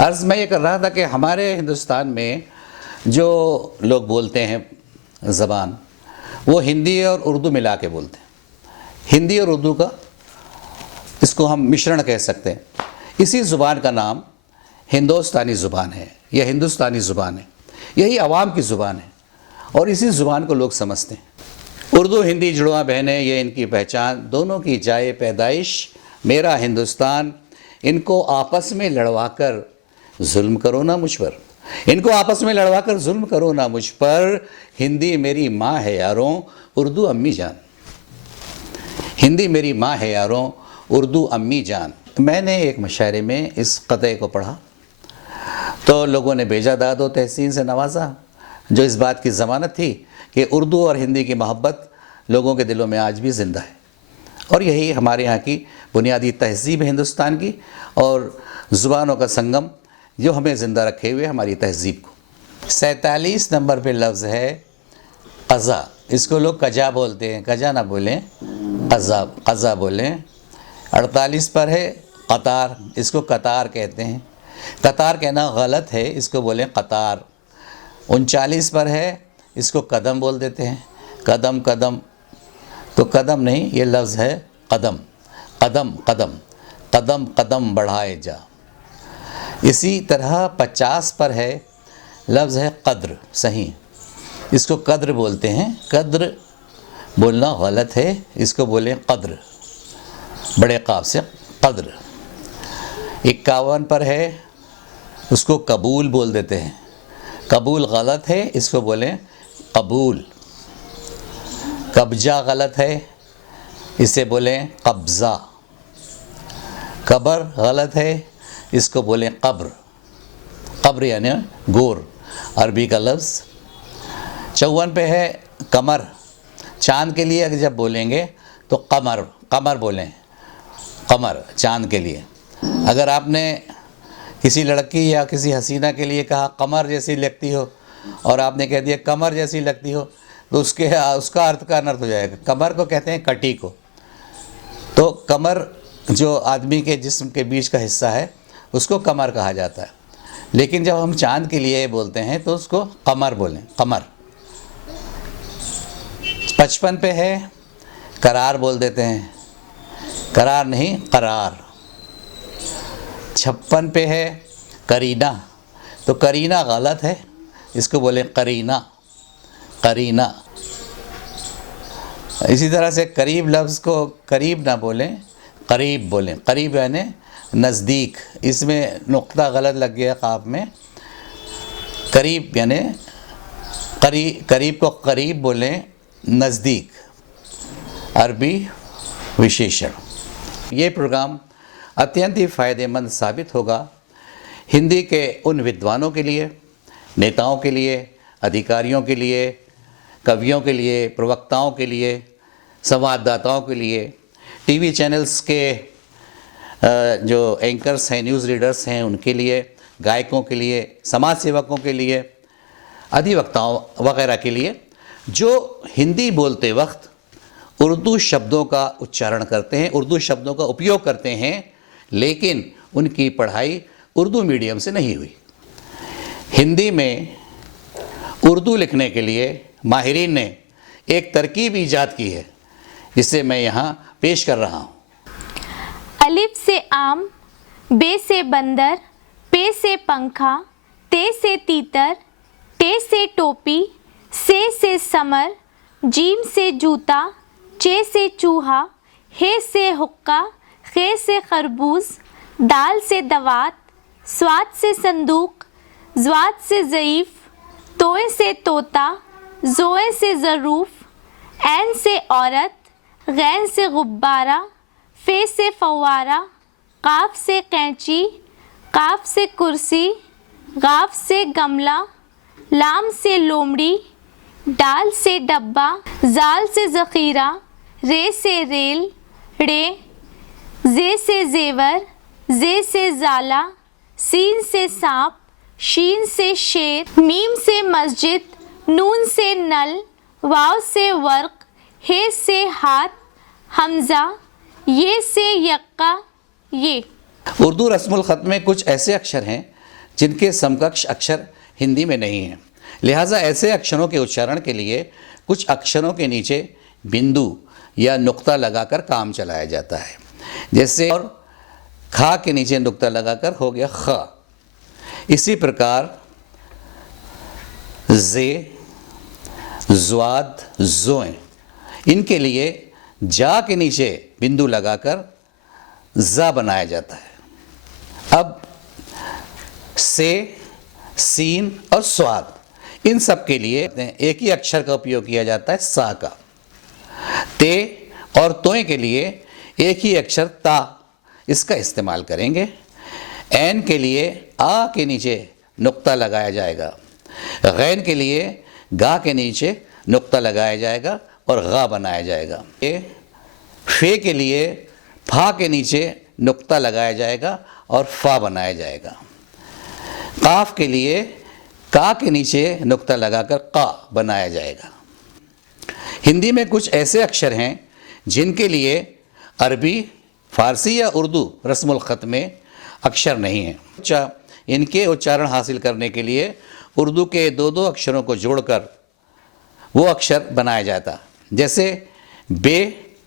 अर्ज़ मैं ये कर रहा था कि हमारे हिंदुस्तान में जो लोग बोलते हैं ज़बान, वो हिंदी और उर्दू मिला के बोलते हैं। हिंदी और उर्दू का इसको हम मिश्रण कह सकते हैं। इसी ज़ुबान का नाम हिंदुस्तानी ज़ुबान है या हिंदुस्तानी ज़ुबान है। यही आवाम की ज़ुबान है और इसी ज़ुबान को लोग समझते हैं। उर्दू हिंदी जुड़वा बहनें, ये इनकी पहचान, दोनों की जाए पैदाइश मेरा हिंदुस्तान। इनको आपस में लड़वा कर जुल्म करो ना मुझ पर, इनको आपस में लड़वा कर जुल्म करो ना मुझ पर। हिंदी मेरी माँ है यारों, उर्दू अम्मी जान। हिंदी मेरी माँ है यारों, उर्दू अम्मी जान। मैंने एक मशायरे में इस क़तए को पढ़ा तो लोगों ने बेजा दाद व तहसीन से नवाजा, जो इस बात की ज़मानत थी कि उर्दू और हिंदी की मोहब्बत लोगों के दिलों में आज भी ज़िंदा है। और यही हमारे यहाँ की बुनियादी तहज़ीब है हिंदुस्तान की, और ज़ुबानों का संगम जो हमें ज़िंदा रखे हुए हमारी तहज़ीब को। 47 नंबर पे लफ्ज़ है क़ज़ा। इसको लोग कजा बोलते हैं, कजा ना बोलें, क़ज़ा, क़ज़ा बोलें। 48 पर है क़तार, इसको कतार कहते हैं। कतार कहना गलत है, इसको बोलें क़तार। 39 पर है, इसको कदम बोल देते हैं, कदम कदम, तो कदम नहीं, ये लफ्ज़ है कदम, कदम कदम, कदम कदम बढ़ाए जा। इसी तरह 50 पर है लफ्ज़ है क़द्र, सही, इसको कद्र बोलते हैं। कद्र बोलना गलत है, इसको बोलें क़द्र, बड़े क़ाफ से क़द्र। 51 पर है, उसको कबूल बोल देते हैं, कबूल गलत है, इसको बोलें कबूल। कब्जा गलत है, इसे बोलें कब्ज़ा। कब्र गलत है, इसको बोलें कब्र। कब्र यानी गोर, अरबी का लफ्ज़। 54 पे है कमर। चाँद के लिए अगर जब बोलेंगे तो कमर, कमर बोलें, कमर चाँद के लिए। अगर आपने किसी लड़की या किसी हसीना के लिए कहा कमर जैसी लगती हो और आपने कह दिया कमर जैसी लगती हो, तो उसका अर्थ का अनर्थ हो जाएगा। कमर को कहते हैं कटी को। तो कमर जो आदमी के जिस्म के बीच का हिस्सा है उसको कमर कहा जाता है, लेकिन जब हम चाँद के लिए बोलते हैं तो उसको कमर बोलें, कमर। 55 पे है करार बोल देते हैं, करार नहीं करार। 56 पे है करीना, तो करीना गलत है, इसको बोलें करीना, करीना। इसी तरह से करीब लफ्ज़ को करीब ना बोलें, करीब बोलें। करीब यानी नज़दीक, इसमें नुक्ता गलत लग गया क़ाफ में। करीब यानी करीब को करीब बोलें, नज़दीक, अरबी विशेषण। ये प्रोग्राम अत्यंत ही फ़ायदेमंद साबित होगा हिंदी के उन विद्वानों के लिए, नेताओं के लिए, अधिकारियों के लिए, कवियों के लिए, प्रवक्ताओं के लिए, संवाददाताओं के लिए, टीवी चैनल्स के जो एंकर्स हैं, न्यूज़ रीडर्स हैं, उनके लिए, गायकों के लिए, समाज सेवकों के लिए, अधिवक्ताओं वगैरह के लिए, जो हिंदी बोलते वक्त उर्दू शब्दों का उच्चारण करते हैं, उर्दू शब्दों का उपयोग करते हैं, लेकिन उनकी पढ़ाई उर्दू मीडियम से नहीं हुई। हिंदी में उर्दू लिखने के लिए माहिरीन ने एक तरकीब ईजाद की है, जिसे मैं यहाँ पेश कर रहा हूँ। अलिफ से आम, बे से बंदर, पे से पंखा, ते से तीतर, टे से टोपी, से समर, जीम से जूता, चे से चूहा, हे से हुक्का, खे से खरबूज, दाल से दवात, स्वाद से संदूक, ज़्वाद से ज़ईफ़, तोए से तोता, ज़ोए से ज़रूफ़, ऐन से औरत, गैन से गुब्बारा, फ़े से फ़व्वारा, काफ से कैंची, काफ से कुर्सी, गाफ से गमला, लाम से लोमड़ी, डाल से डब्बा, जाल से ज़ख़ीरा, रे से रेल, रे, जे से ज़ेवर, जे से ज़ाला, सीन से सांप, शीन से शेर, मीम से मस्जिद, नून से नल, वाव से वर्क, हे से हाथ, हमज़ा, ये से यक्का, ये। उर्दू रस्मुल ख़त में कुछ ऐसे अक्षर हैं जिनके समकक्ष अक्षर हिंदी में नहीं हैं। लिहाजा ऐसे अक्षरों के उच्चारण के लिए कुछ अक्षरों के नीचे बिंदु या नुक्ता लगाकर काम चलाया जाता है। जैसे और खा के नीचे नुक्ता लगाकर हो गया ख। इसी प्रकार जे, ज़्वाद, ज़ोएं, इनके लिए जा के नीचे बिंदु लगाकर ज़ा बनाया जाता है। अब से, सीन और स्वाद, इन सब के लिए एक ही अक्षर का उपयोग किया जाता है, सा का। ते और तोय के लिए एक ही अक्षर ता, इसका इस्तेमाल करेंगे। ऐन के लिए आ के नीचे नुक्ता लगाया जाएगा। गैन के लिए गा के नीचे नुक्ता लगाया जाएगा और गा बनाया जाएगा। फे के लिए फा के नीचे नुक्ता लगाया जाएगा और फा बनाया जाएगा। काफ के लिए का के नीचे नुक्ता लगाकर का बनाया जाएगा। हिंदी में कुछ ऐसे अक्षर हैं जिनके लिए अरबी, फारसी या उर्दू रस्मुल ख़त में अक्षर नहीं हैं। इनके उच्चारण हासिल करने के लिए उर्दू के दो दो अक्षरों को जोड़कर वो अक्षर बनाया जाता। जैसे बे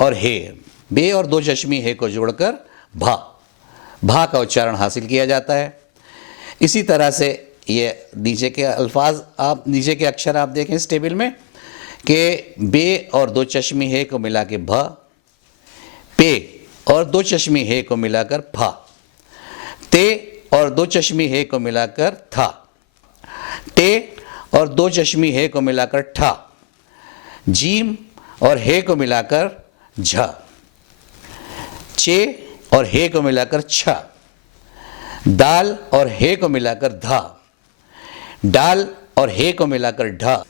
और हे, बे और दो चश्मी हे को जोड़कर भा, भा का उच्चारण हासिल किया जाता है। इसी तरह से ये नीचे के अल्फाज आप नीचे के अक्षर आप देखें इस टेबल में कि बे और दो चश्मी हे को मिला के भ, पे और दो चश्मी हे को मिलाकर फा, ते और दो चश्मी हे को मिलाकर था, टे और दो चश्मी हे को मिलाकर ठा, जीम और हे को मिलाकर झ, चे और हे को मिलाकर छ, दाल और हे को मिलाकर धा, डाल और हे को मिलाकर ढ,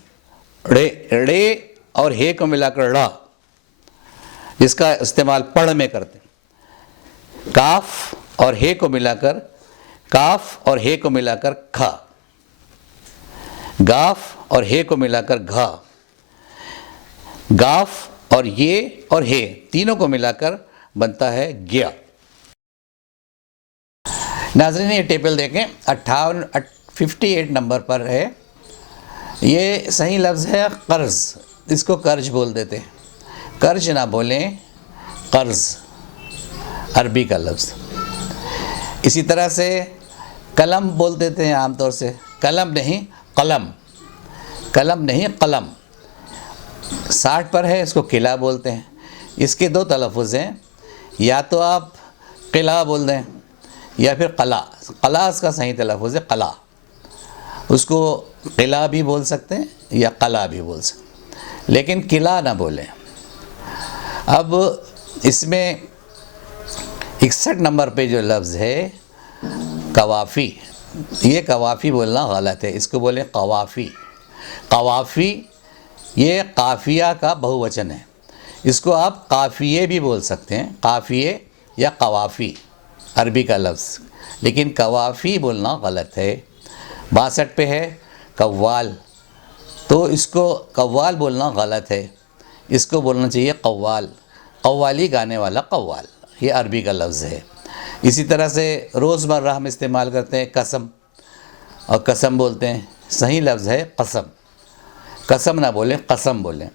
ड़े और हे को मिलाकर ढ़, जिसका इस्तेमाल पढ़ में करते हैं। काफ और हे को मिलाकर काफ और हे को मिलाकर ख, गाफ और हे को मिलाकर घ, गाफ और ये और हे तीनों को मिलाकर बनता है ग्या। नाज़रीन ये टेबल देखें 58 नंबर पर है। ये सही लफ्ज़ है कर्ज़, इसको कर्ज बोल देते हैं। कर्ज ना बोलें, कर्ज़ अरबी का लफ्ज़। इसी तरह से कलम बोल देते हैं आमतौर से, कलम नहीं कलम, कलम नहीं कलम। 60 पर है, इसको किला बोलते हैं। इसके दो तलफ़ुज़ हैं, या तो आप किला बोल दें या फिर कला। कला इसका सही तलफ़ुज़ है, कला। उसको किला भी बोल सकते हैं या कला भी बोल सकते हैं, लेकिन किला ना बोलें। अब इसमें 61 नंबर पे जो लफ्ज़ है कवाफ़ी, ये कवाफ़ी बोलना गलत है, इसको बोलें कवाफ़ी। कवाफ़ी ये काफ़िया का बहुवचन है, इसको आप काफ़िये भी बोल सकते हैं, काफ़िये या कवाफ़ी अरबी का लफ्ज़, लेकिन कवाफ़ी बोलना गलत है। 62 पे है कव्वाल, तो इसको कव्वाल बोलना गलत है, इसको बोलना चाहिए कव्वाल। कव्वाली गाने वाला कव्वाल, ये अरबी का लफ्ज़ है। इसी तरह से रोज़मर्रा हम इस्तेमाल करते हैं कसम, और कसम बोलते हैं, सही लफ्ज़ है कसम। कसम ना बोलें, कसम बोलें।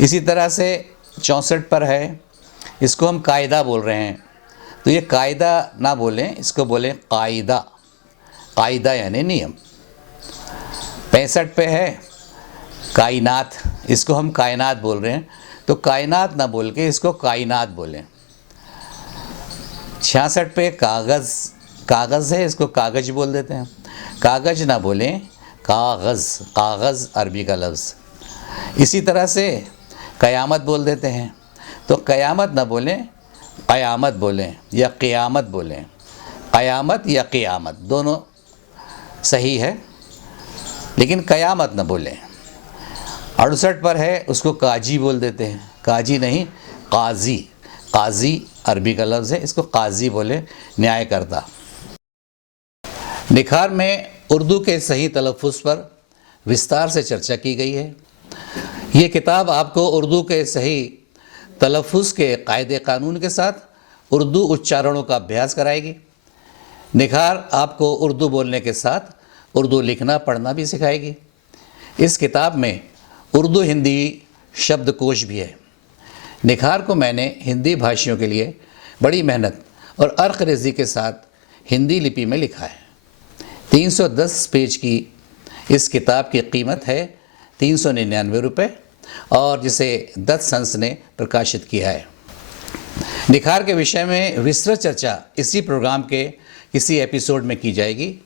इसी तरह से 64 पर है, इसको हम कायदा बोल रहे हैं, तो ये कायदा ना बोलें, इसको बोलें कायदा। कायदा यानी नियम। 65 पे है कायनात, इसको हम कायनात बोल रहे हैं, तो कायनात ना बोल के इसको कायनात बोलें। 66 पे कागज़, कागज़ है, इसको कागज बोल देते हैं, कागज ना बोलें कागज़, कागज़ अरबी का लफ्ज़। इसी तरह से क़यामत बोल देते हैं, तो क़यामत ना बोलें क़यामत बोलें या क़ियामत बोलें। क़यामत या क़ियामत दोनों सही है, लेकिन क़यामत ना बोलें। 68 पर है, उसको काजी बोल देते हैं, काजी नहीं काजी। काजी अरबी का लफ्ज़ है, इसको काजी बोले, न्यायकर्ता। निखार में उर्दू के सही तलफ़ुज़ पर विस्तार से चर्चा की गई है। ये किताब आपको उर्दू के सही तलफ़ुज़ के कायदे कानून के साथ उर्दू उच्चारणों का अभ्यास कराएगी। निखार आपको उर्दू बोलने के साथ उर्दू लिखना पढ़ना भी सिखाएगी। इस किताब में उर्दू हिंदी शब्दकोश भी है। निखार को मैंने हिंदी भाषियों के लिए बड़ी मेहनत और अर्क-रेज़ी के साथ हिंदी लिपि में लिखा है। 310 पेज की इस किताब की कीमत है 399 रुपये और जिसे दत्त संस ने प्रकाशित किया है। निखार के विषय में विस्तृत चर्चा इसी प्रोग्राम के किसी एपिसोड में की जाएगी।